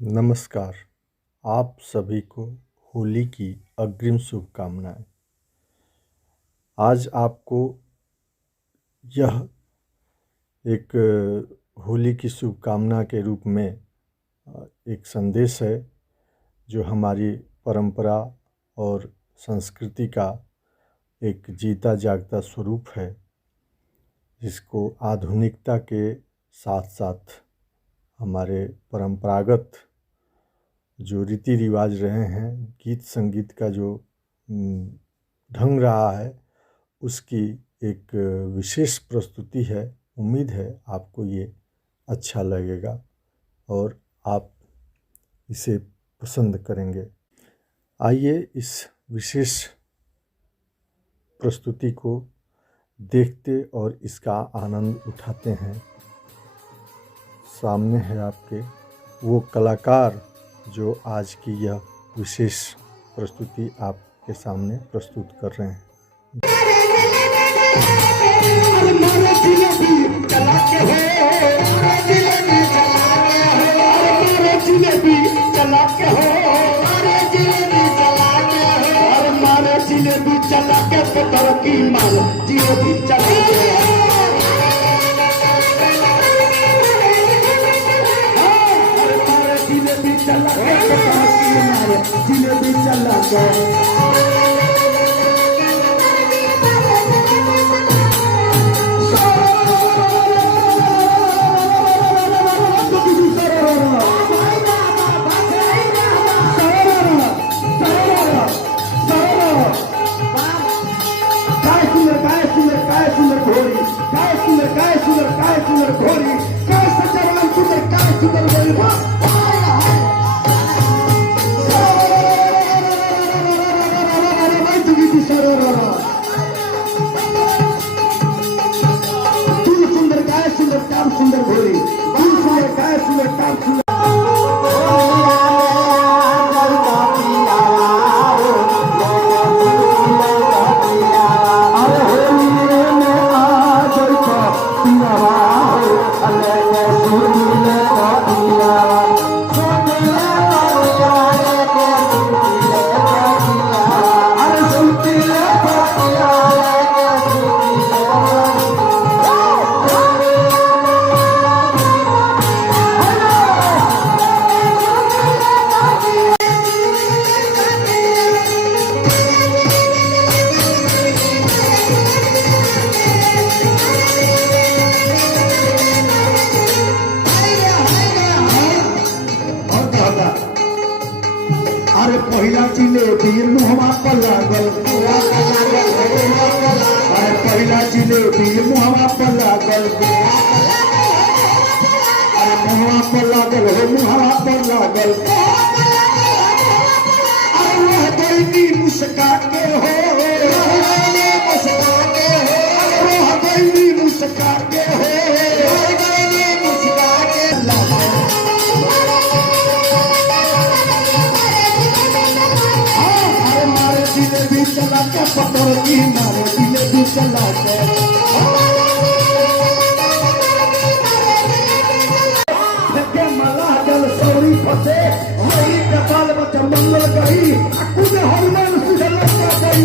नमस्कार। आप सभी को होली की अग्रिम शुभकामनाएं। आज आपको यह एक होली की शुभकामना के रूप में एक संदेश है जो हमारी परंपरा और संस्कृति का एक जीता जागता स्वरूप है, जिसको आधुनिकता के साथ साथ हमारे परंपरागत जो रीति रिवाज रहे हैं, गीत संगीत का जो ढंग रहा है, उसकी एक विशेष प्रस्तुति है। उम्मीद है आपको ये अच्छा लगेगा और आप इसे पसंद करेंगे। आइए इस विशेष प्रस्तुति को देखते और इसका आनंद उठाते हैं। सामने है आपके वो कलाकार जो आज की यह विशेष प्रस्तुति आपके सामने प्रस्तुत कर रहे हैं। पहिला जिलेबी मुहमा पर लागल, पहिला जिलेबी मुहमा पर लागल, मुहमा पर लागल हो, मुहमा पर लागल। वह दैनी मुस्का के हो, वह दैनी मुस्का के हो, चला के पकड़ की मारे जिलेबी चला के देखे मला जल सौरी फसे वही कपाल बच्चा मंगल गई कुछ हनुमान सुझल गई।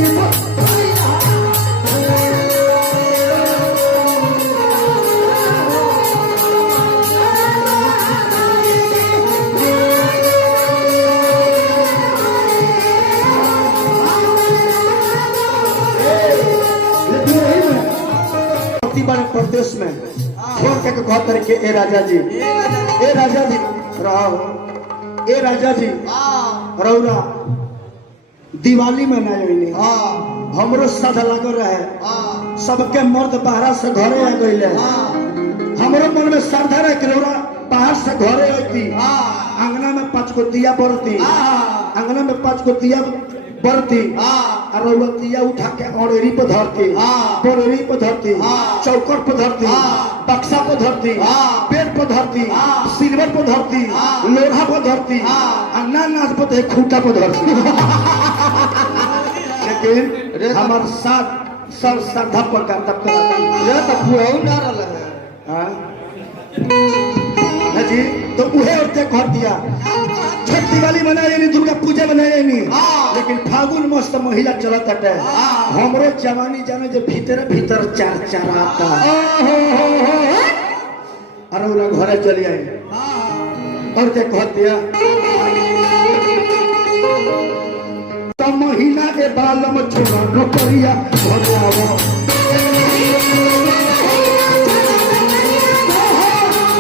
प्रदेश में छोड़ के घर करके ए राजा जी रहो, ए राजा जी रौरा दिवाली मनाए हमरो साथ लग रहे, सबके मर्द बाहर से घरे आ गई। हमरो मन में श्रद्धा रहे कि रौरा बाहर से घरे आती, अंगना में 5 गो दिया बरती, अंगना में 5 गो दिया बरती, रौतिया उठा के औरेरी पर धरती, बोरेरी पर धरती, चौकर पर धरती, बक्सा पर धरती, पेड़ पर धरती, सिल्वर पर धरती, लोहा पर धरती, नाच पर खूंटा पर धरती। लेकिन हमारे साथ सब श्रद्धा पर का तब जी तो उहे औरतें कर दिया छठ दिवाली मनाए नहीं दुर्गा पूजा मनाए नहीं लेकिन फागुन मस्त महिला चलत हटे हमरो जवानी जाने जे भीतर भीतर चार चार आता अरे उला घरे चली आई औरतें कह दिया तो महीना के बालम छोड़ा नौकरिया घरे आवो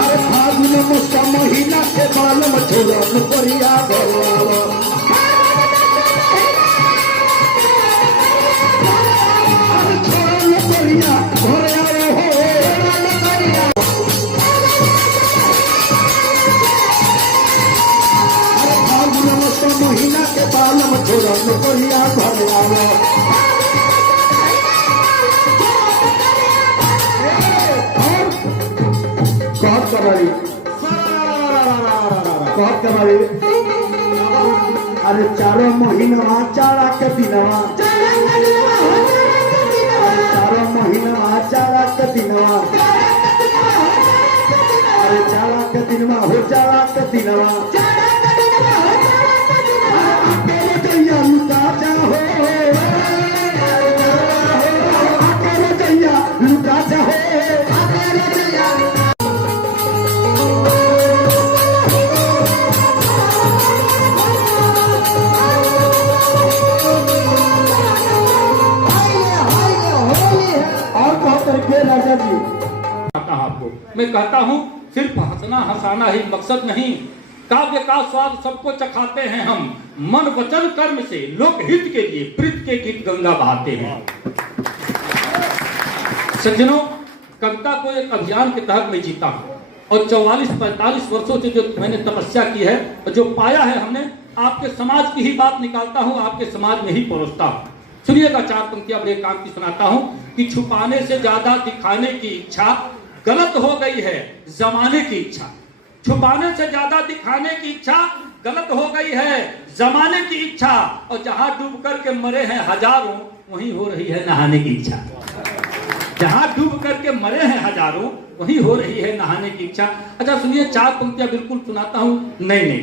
अरे फागुन मस्त महीना के बालम छोड़ा नौकरिया घरे आवो अरे छोड़ा नौकरिया घरे आवो अरे फागुन मस्त महीना के बालम छोड़ा नौकरिया घरे आवो कहत कमारी कहत कमारी अरे चारों महीना चारा के दिनवा चारों महीना चारा के दिनवा अरे चारा के दिनवा हो चारा के दिनवा लुटा जाओ लुटा जाओ राजा जी आपको मैं कहता हूँ सिर्फ हंसना हंसाना ही मकसद नहीं, काव्य का स्वाद सबको चखाते हैं हम, मन वचन कर्म से लोक हित के लिए प्रीत के गीत गंगा बहाते हैं। सज्जनों, कविता को एक अभियान के तहत मैं जीता हूँ और 44-45 वर्षों से जो मैंने तपस्या की है और जो पाया है हमने, आपके समाज की ही बात निकालता हूँ, आपके समाज में ही परोसता हूँ। सुनिएगा, 4 पंक्तियां बड़े काम की सुनाता हूं कि छुपाने से ज्यादा दिखाने की इच्छा गलत हो गई है जमाने की इच्छा। छुपाने से ज्यादा दिखाने की इच्छा गलत हो गई है जमाने की इच्छा। और जहां डूब करके मरे हैं हजारों, वहीं हो रही है नहाने की इच्छा। जहां डूब करके मरे हैं हजारों, वहीं हो रही है नहाने की इच्छा। अच्छा सुनिए, 4 पंक्तियां बिल्कुल सुनाता हूं। नहीं,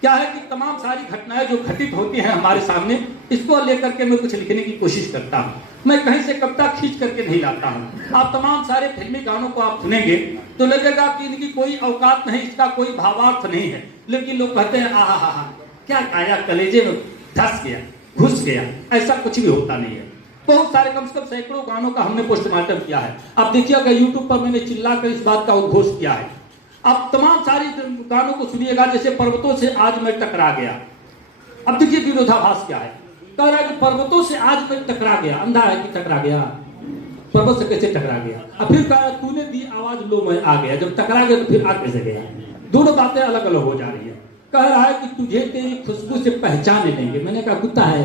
क्या है कि तमाम सारी घटनाएं जो घटित होती हैं हमारे सामने, इसको लेकर के मैं कुछ लिखने की कोशिश करता हूँ। मैं कहीं से कविता खींच करके नहीं लाता हूँ। आप तमाम सारे फिल्मी गानों को आप सुनेंगे तो लगेगा कि इनकी कोई औकात नहीं, इसका कोई भावार्थ नहीं है, लेकिन लोग कहते हैं आहा हा हा क्या गाया, कलेजे में धस गया, घुस गया। ऐसा कुछ भी होता नहीं है। बहुत सारे, कम से कम सैकड़ों गानों का हमने पोस्टमार्टम किया है। आप देखिएगा यूट्यूब पर मैंने चिल्ला कर इस बात का उद्घोष किया है। आप तमाम सारी गानों को सुनिएगा, जैसे पर्वतों से आज मैं टकरा गया। अब देखिए विरोधाभास क्या है। कह रहा है कि पर्वतों से आज मैं टकरा गया, अंधा है कि टकरा गया, पर्वत से कैसे टकरा गया। अब फिर कह रहा है तूने दी आवाज लो मैं आ गया, जब टकरा गया तो फिर आ कैसे गया। दोनों बातें अलग अलग हो जा रही है। कह रहा है कि तुझे तेरी खुशबू से पहचान लेंगे। मैंने कहा कुत्ता है,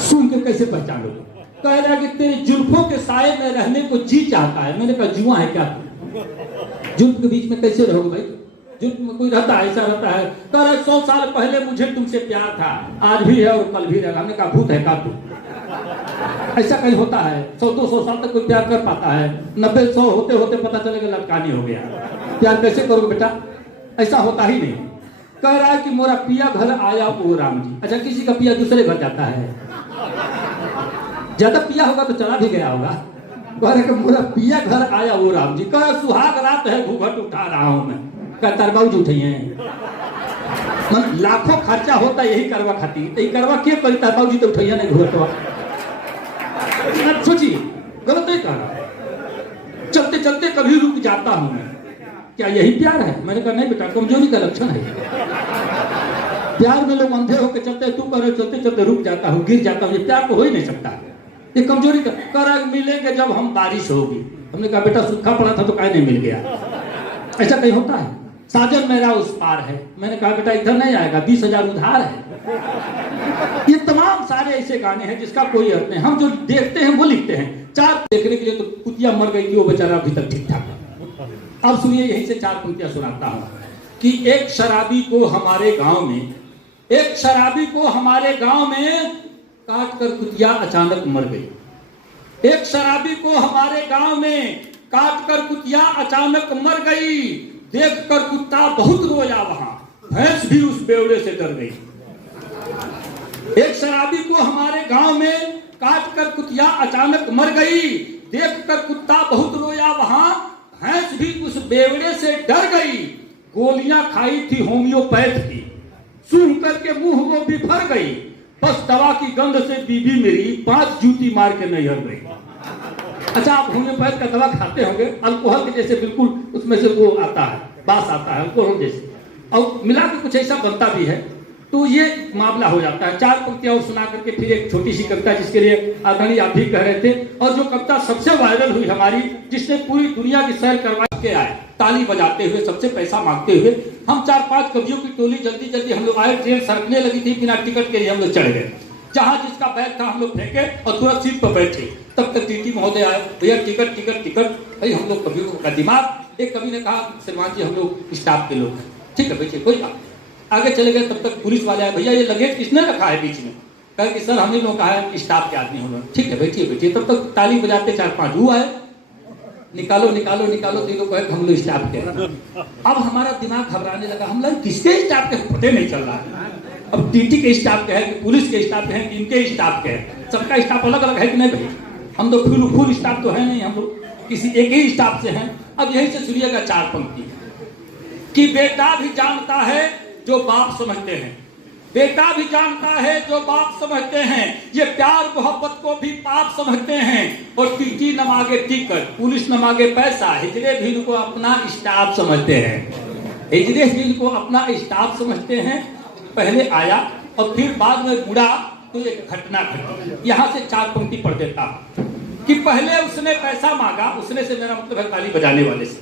सुन के कैसे पहचानोगे। कह रहा है कि तेरे जुल्फों के साए में रहने को जी चाहता है। मैंने कहा जुआ है क्या तू, जुल्फ के बीच में कैसे रहोगे भाई, जुल्फ में कोई रहता है, ऐसा रहता है। कह रहा 100 साल पहले मुझे तुमसे प्यार था, आज भी है और कल भी रहेगा। हमने कहा भूत है का तू, ऐसा कहीं होता है? 100-200 साल तक कोई प्यार कर पाता है? 90-100 होते होते पता चलेगा लटकानी हो गया। प्यार कैसे करोगे बेटा, ऐसा होता ही नहीं। कह रहा है कि मोरा पिया घर आया ओ राम जी। अच्छा, किसी का पिया दूसरे घर जाता है, ज्यादा पिया होगा तो चला भी गया होगा। कह रहे कि मोरा पिया घर आया वो राम जी। कह सुहाग रात है घूंघट उठा रहा हूं मैं। कह तरबाऊ उठे हैं, लाखों खर्चा होता यही करवा खाती, यही करवा क्यों करी तरबाऊ जी तो उठैया नहीं घूंघटवा। सोचिए, गलत है कह रहा। चलते चलते कभी रुक जाता हूं मैं, क्या यही प्यार है? मैंने कहा नहीं बेटा, कमजोरी का लक्षण है। प्यार में लोग अंधे होकर चलते, तू कह रहे चलते चलते रुक जाता हूँ, गिर जाता हूँ, ये प्यार तो हो ही नहीं सकता। ये कमजोरी का। कह रहा मिलेंगे जब हम बारिश होगी। हमने कहा बेटा सूखा पड़ा था तो काहे नहीं मिल गया, ऐसा कहीं होता है? साजन मेरा उस पार है। मैंने कहा बेटा इधर नहीं आएगा, 20,000 उधार है। ये तमाम सारे ऐसे गाने हैं जिसका कोई अर्थ नहीं। हम जो देखते हैं वो लिखते हैं। 4 देखने के लिए तो कुतिया मर गई थी, वो बेचारा अभी तक ठीक ठाक है। अब सुनिए, यहीं से 4 पंक्तियां सुनाता हूं कि एक शराबी को हमारे गांव में, एक शराबी को हमारे गांव में काट कर कुतिया अचानक मर गई। एक शराबी को हमारे गांव में काट कर कुतिया अचानक मर गई। देखकर कुत्ता बहुत रोया वहां, भैंस भी उस बेवड़े से डर गई। एक शराबी को हमारे गांव में काट कर कुतिया अचानक मर गई, देखकर कुत्ता बहुत रोया वहां, भैंस भी उस बेवड़े से डर गई। गोलियां खाई थी होम्योपैथ की, सूंघ करके मुंह वो भी भर गई, बस दवा की गंध से बीबी मेरी 5 जूती मार के नहीं हर गई। अच्छा, आप होम्योपैथ का दवा खाते होंगे, अल्कोहल के जैसे बिल्कुल उसमें से वो आता है, बास आता है अल्कोहल जैसे, और मिला के कुछ ऐसा बनता भी है। तो ये मामला हो जाता है। 4 पंक्तियां और सुना करके फिर एक छोटी सी कविता, जिसके लिए आदरणीय आप भी कह रहे थे, और जो कविता सबसे वायरल हुई हमारी, जिसने पूरी दुनिया की सैर करवा के आए, ताली बजाते हुए, सबसे पैसा मांगते हुए। हम 4-5 कवियों की टोली जल्दी जल्दी हम लोग आए, ट्रेन सरकने लगी थी, बिना टिकट के ही हम लोग चढ़ गए। जहां जिसका बैग था हम लोग फेंके और तुरंत सीट पर बैठे। तब तक टीटी महोदय आए, भैया टिकट टिकट टिकट। भाई हम लोग कवियों का दिमाग, एक कवि ने कहा, श्रीमान जी हम लोग स्टाफ के लोग हैं, ठीक है बैठिए, कोई बात। आगे चले गए, तब तक पुलिस वाले आए, भैया ये लगेज किसने रखा है बीच में? कहा कि सर हमने लोग कहा है कि स्टाफ के आदमी हो, ठीक है बैठिए बैठिए। तब तक ताली बजाते 4-5 हुआ है, निकालो निकालो निकालो, तीनों को हम लोग स्टाफ के। अब हमारा दिमाग घबराने लगा, हम लोग किसके स्टाफ के पता नहीं चल रहा है। अब टीटी के स्टाफ के है कि पुलिस के स्टाफ के हैं कि इनके स्टाफ के हैं, सबका स्टाफ अलग अलग है कि नहीं भाई? हम तो फुल स्टाफ तो है नहीं, हम लोग किसी एक ही स्टाफ से हैं। अब यही से सुनिएगा 4 पंक्ति कि बेटा भी जानता है जो बाप समझते हैं, बेटा भी जानता है जो बाप समझते हैं, ये प्यार मोहब्बत को भी पाप समझते हैं। और टीटी न मांगे टिकट, पुलिस न मांगे पैसा, हिजरे भी इनको अपना स्टाफ समझते हैं, हिजरे भी इनको अपना स्टाफ समझते हैं। पहले आया और फिर बाद में मुड़ा तो एक घटना घटी। यहाँ से 4 पंक्ति पढ़ देता हूं कि पहले उसने पैसा मांगा, उसने से मेरा मतलब है ताली बजाने वाले से।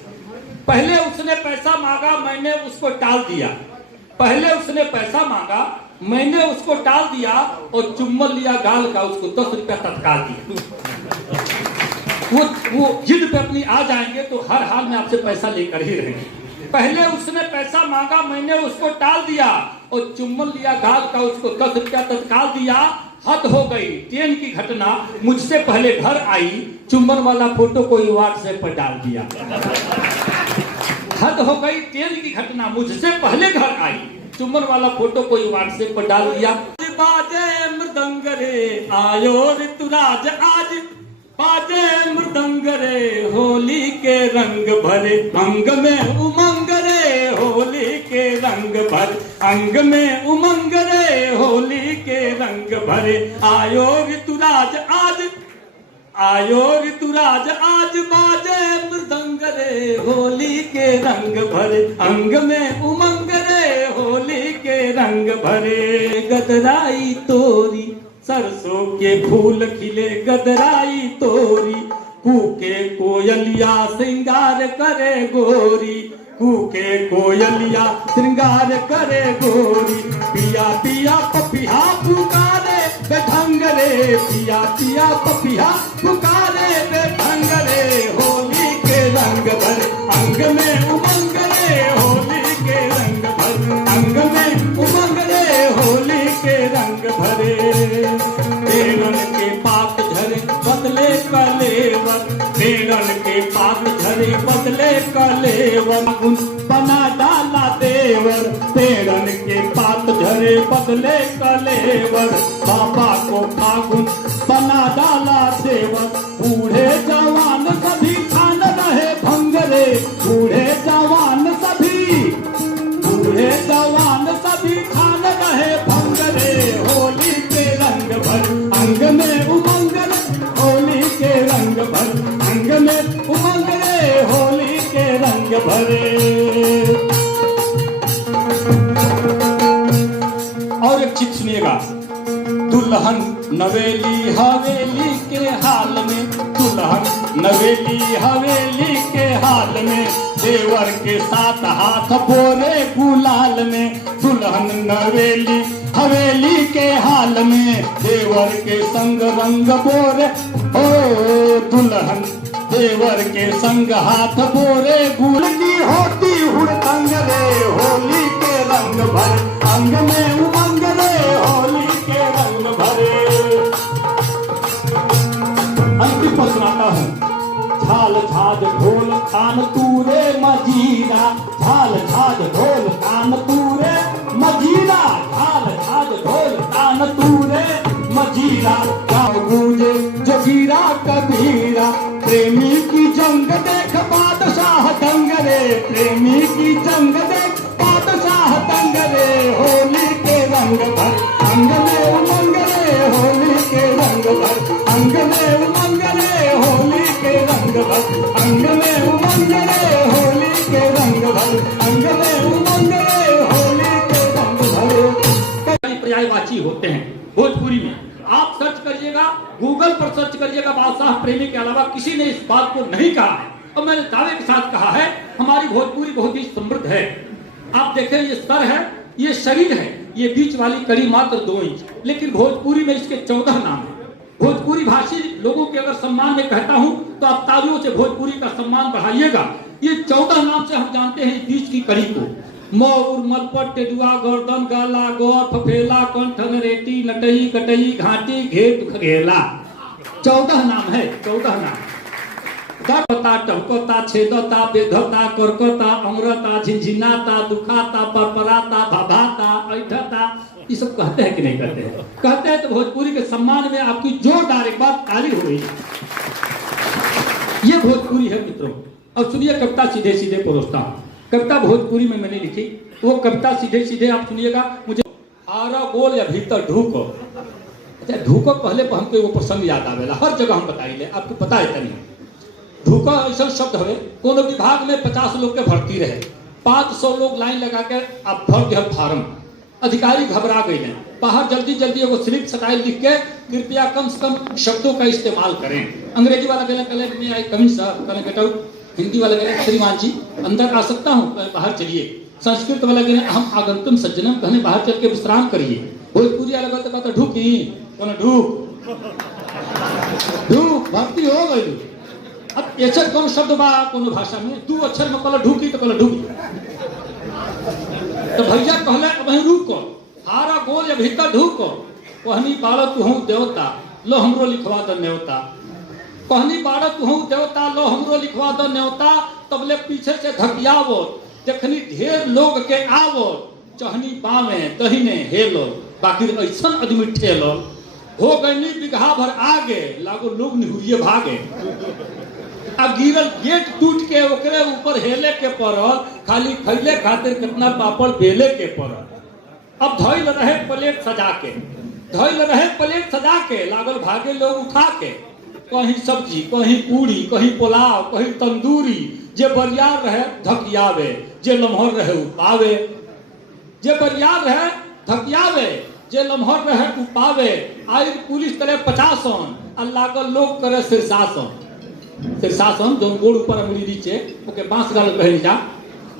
पहले उसने पैसा मांगा, मैंने उसको टाल दिया। पहले उसने पैसा मांगा, मैंने उसको टाल दिया और चुम्बन लिया गाल का, उसको 10 रुपया तत्काल दिया। वो जिद पे अपनी आ जाएंगे तो हर हाल में आपसे पैसा लेकर ही रहेंगे। पहले उसने पैसा मांगा, मैंने उसको टाल दिया और चुम्बन लिया गाल का, उसको 10 रुपया तत्काल दिया। हद हो गई, ट्रेन की घटना मुझसे पहले घर आई, चुम्बन वाला फोटो कोई व्हाट्सएप पर डाल दिया। हद हो गई, ट्रेन की घटना मुझसे पहले घर आई, चुम्बन वाला फोटो कोई व्हाट्सएप पर डाल दिया। बाजे मृदंग रे आयो ऋतुराज आज, बाजे मृदंग रे होली के रंग भरे, अंग में उमंग रे होली के रंग भरे, अंग में उमंग रे होली के रंग भरे। आयो ऋतुराज आज, आयो ऋतुराज आज, बाजे मृदंग रे होली के रंग भरे, अंग में उमंग रे होली के रंग भरे। गदराई तोरी सरसों के फूल खिले, गदराई तोरी, कूके कोयलिया श्रृंगार करे गोरी, कूके कोयलिया श्रृंगार करे गोरी। पिया पिया पपिया पुकारे बेढंग रे, पिया पिया पपिया पुकारे बेढंग रे, होली के रंग भरे, अंग में उमंग रे होली के रंग भरे, अंग में उमंग रे होली के रंग भरे। पेड़न के पात झरे बदले कलेवर, पेड़न के पात झरे बदले कलेवर, बना डाला देवर। पेड़न के पात झरे बदले कलेवर, बाबा को फागुन बना डाला देवर। बूढ़े जवान सभी खान रहे भंग रे, बूढ़े जवान सभी, बूढ़े जवान सभी खान रहे भंग रे, होली के रंग भर, अंग में उमंग रे होली के रंग भर, अंग में उमंग रे होली के रंग भरे। और एक चीज सुनिएगा, दुल्हन नवेली हवेली के हाल में, दुल्हन नवेली हवेली के हाल में, देवर के साथ हाथ बोरे गुलाल में। दुल्हन नवेली हवेली के हाल में, देवर के संग रंग बोरे, ओ दुल्हन देवर के संग हाथ बोरे गुल की होती हुड़दंग रे, होली के रंग भर, अंग में उमंग रे होली के रंग भरे। अंतिम पर सुनाता हूँ, झाल झाज ढोल तान तूरे मजीरा, झाल झाल ढोल तान तूरे मजीरा, झाल झाल ढोल तान तूरे मजीरा। गाँव गूंजे जोगीरा कबीरा, प्रेमी की जंग देख बादशाह दंग रे, प्रेमी की जंग देख बादशाह दंग रे। होली के रंग भर अंग में उमंग रे, होली के रंग भर अंग में उमंग रे, होली के रंग भर अंग में उमंग रे, होली के रंग भर अंग में उमंग रे, होली के रंग भर। कई पर्यायवाची होते हैं भोजपुरी में। आप सर्च करिएगा, गूगल पर सर्च करिएगा, बादशाह प्रेमी के अलावा किसी ने इस बात को नहीं कहा है। और मैंने दावे के साथ कहा है, हमारी भोजपुरी बहुत ही समृद्ध है। आप देखें, ये सर है, ये शरीर है, ये बीच वाली कड़ी मात्र 2 इंच, लेकिन भोजपुरी में इसके 14 नाम है। भोजपुरी भाषी लोगों के अगर सम्मान में कहता हूं तो आप तालियों से भोजपुरी का सम्मान बढ़ाइएगा। ये 14 नाम से हम जानते हैं इस बीच की कड़ी को। मोर, मलपट, टेडुआ, गर्दन, गाला, गौर, फफेला, कंठ, रेटी, नटई, कटई, घाटी, घेट, खगेला। 14 नाम है, 14 नाम। दर्पता, टपकता, छेदता, बेधता, करकता, अमरता, झिनझिनाता, दुखाता, परपराता, भभाता, ऐठता, ये सब कहते हैं कि नहीं कहते हैं? कहते हैं। तो भोजपुरी के सम्मान में आपकी जोरदार एक बार ताली हो रही है। ये भोजपुरी है मित्रों। और सुनिए, कविता सीधे सीधे परोसता हूँ। कविता भोजपुरी में मैंने लिखी, वो कविता सीधे सीधे आप सुनिएगा। मुझे आरा गोल या भीतर ढूको, अच्छा ढूको पहले पर हमको वो प्रसंग याद आवेला, हर जगह हम बताइए, आपको पता है तनी। ढूका ऐसा शब्द है, कोनो विभाग में 50 लोग के भर्ती रहे, 500 लोग लाइन लगा के आप भर दिया फार्म। अधिकारी घबरा गए हैं, बाहर जल्दी जल्दी वो स्लिप सटाइल लिख के कृपया कम से कम शब्दों का इस्तेमाल करें। अंग्रेजी वाला कहले आई कमिंग सर, कहले गेट आउट। हिंदी वाला कहले श्रीमान जी अंदर आ सकता हूँ, बाहर चलिए। संस्कृत वाला कहले हम आगंतुम सज्जनम, कहने बाहर चल के विश्राम करिए। भोजपुरी वाला कहते ढूकी, कहना ढूक ढूक, भर्ती हो गई। अब ऐसे कौन शब्द बा कोनो भाषा में 2 अक्षर में कहला ढूकी तो कहला ढूकी। तो भैया कहले अब वहीं रुक, हारा गोल या भीतर ढूक, कहनी बाड़ा तुहू देवता, लो हमरो लिखवा द न्योता। कहनी बाड़ा तुहू देवता, लो हमरो लिखवा द न्योता। तबले पीछे से धकियावो, देखनी ढेर लोग के आवो, चहनी बामे दहिने हेलो, बाकी ऐसा आदमी ठेलो। हो गई बिगहा भर आगे, लागो लोग निहुरिए भागे। अब गिरल गेट टूट के ओकरे ऊपर हेले के पड़ल, खाली खैले खातिर कितना पापड़ बेले के पड़ल। अब धइल रहे प्लेट सजा के, धइल रहे प्लेट सजा के, लागल भागे लोग उठा के। कहीं सब्जी, कहीं पूरी, कहीं पुलाव, कहीं तंदूरी। जे बरियार रहे धकियावे, जे लम्हर रहे उपावे। जे बरियार रहे धकियावे, जे लम्हर रहे उपावे। आई पुलिस करे 50 आ लागल लोग करे शीर्षासन। शीर्षासन जो गोड़ ऊपर अंगुली नीचे ओके बांस गाल कहे जा।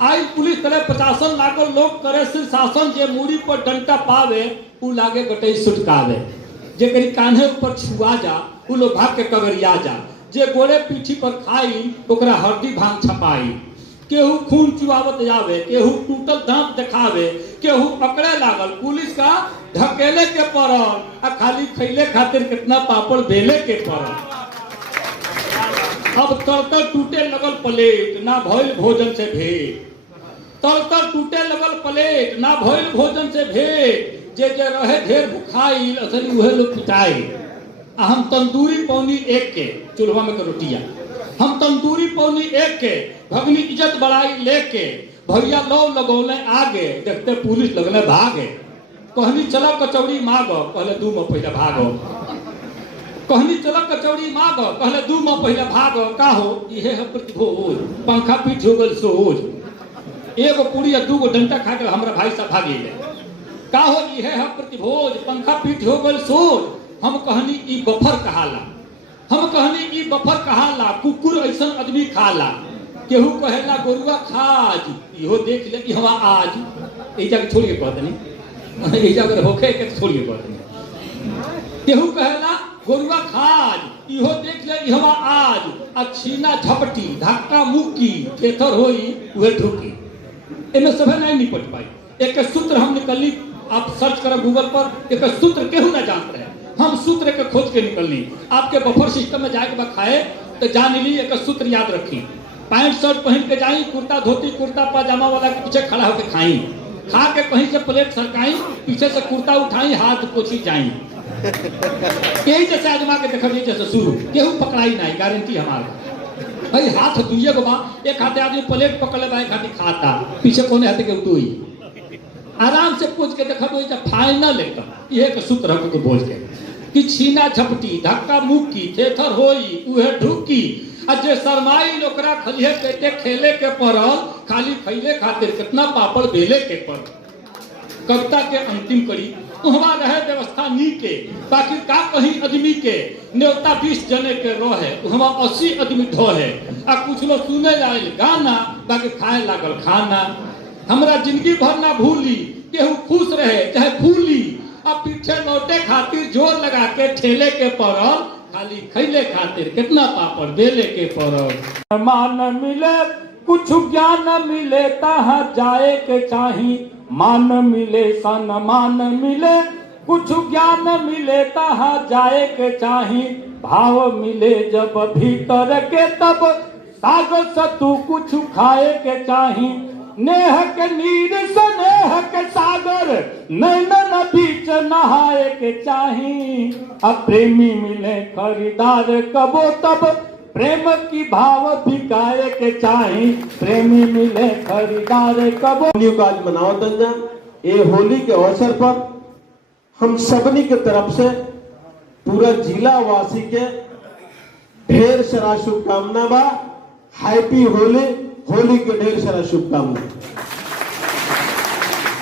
आई पुलिस करे 50 लागल लोग करे शीर्षासन। जे मूड़ी पर डंटा पावे उ लागे गटई सुटकावे। जे करी कान्हे ऊपर छुआ जा उ लोग भाग के कगरिया जा। जे गोड़े पीठी पर खाई ओकरा हड्डी भांग छपाई। केहू खून चुआवत जावे, केहू टूटल दांत दिखावे, केहू पकड़े लागल। पुलिस का ढकेले के पड़ल आ खाली खैले खातिर कितना पापड़ बेले के पड़ल। अब तड़तर टूटे लगल प्लेट, ना भइल भोजन से भेंट। तड़तर टूटे लगल प्लेट, ना भइल भोजन से भेंट। जे जे रहे ढेर भुखाई, असली उहे लोग पिटाई। हम तंदूरी पौनी 1 के, चूल्हा में के रोटिया। हम तंदूरी पौनी 1 के, भगनी इज्जत बढ़ाई लेके। भैया लो लगौले आगे, देखते पुलिस लगने भागे। कहनी चला कचौड़ी मांगो, कहले 2 में पहले भागो। कहनी चला कचौड़ी मांगो, कहले 2 में पहले भागो। का हो इहे है प्रतिभोज, पंखा पीठ हो गल सोज। एगो पूरी या 2 गो डंटा खा के हमरा भाई साहब भागे। का हो इहे है प्रतिभोज, पंखा पीठ हो गल सोज। हम कहनी ई बफर कहाला, हम कहनी ई बफर कहाला। कुकुर ऐसा आदमी खाला। केहू कहेला गोरुआ खाज, इहो देख ले कि हवा आज एजा के छोड़ के कहत नहीं, एजा अगर होखे के छोड़ के कहत नहीं। केहू कहेला गोरुआ खाज, इहो देख ले कि हवा आज। अच्छीना झपटी, धक्का मुक्की, थेथर होई उहे ढुकी। एमे सभे नहीं निपट पाई। एक सूत्र हम निकलनी, आप सर्च करो गूगल पर, एक सूत्र केहू ना जानत रहे। हम सूत्र के खोज के निकलनी। आपके बफर सिस्टम में जाके खाए तो जान ली, एक सूत्र याद रखी। पैंट शर्ट पहन के जाई, कुर्ता धोती कुर्ता पाजामा वाला के पीछे खड़ा होकर खाई, खा के कहीं से प्लेट सरकाई, पीछे से कुर्ता उठाई, हाथ पोछी जाई। यही जैसे आजमा के देखिए, जैसे शुरू केहू पकड़ाई नहीं, गारंटी हमारा भाई। हाथ दुइये गो बा, एक हाथे आदमी प्लेट पकड़ ले, एक हाथे खाता, पीछे कोने हाथे के उठोई, आराम से पूछ के देखो जब फाइनल एकदम ये के सूत्र हम को बोल के कि छीना झपटी धक्का मुक्की थेथर होई उहे ढुकी आ जे शर्माई ओकरा खलिए पेटे खेले के पड़ल, खाली खैले खातिर कितना पापड़ बेले के पड़ल। कविता के अंतिम कड़ी वहाँ रहे व्यवस्था नी के, बाकी का कहीं आदमी के न्योता 20 जने के रहे, वहाँ 80 आदमी ढो है। आ कुछ लोग सुने आयल गाना, बाकी खाए लागल खाना। हमरा जिंदगी भर ना भूली, केहू खुश रहे चाहे फूली, अब पीछे लौटे खातिर जोर लगा के ठेले के पड़ल, खाली खैले खातिर कितना पापड़ बेले के पड़ल। मान मिले कुछ ज्ञान मिले तहाँ जाए के चाही, मान मिले सम्मान मिले कुछ ज्ञान मिले तहाँ जाए के चाही, भाव मिले जब भीतर के तब सागर सतु कुछ खाए के चाही। नेह के नीर स्नेह के सागर नैनन बीच नहाए के चाही, अब प्रेमी मिले खरीदार कबो तब प्रेम की भाव बिकाए के चाही, प्रेमी मिले खरीदार कबो। होली का आज मनावत जा, ये होली के अवसर पर हम सबनी के तरफ से पूरा जिला वासी के ढेर सारा शुभकामना बा। हैप्पी होली, होली के ढेर सारा शुभकामना।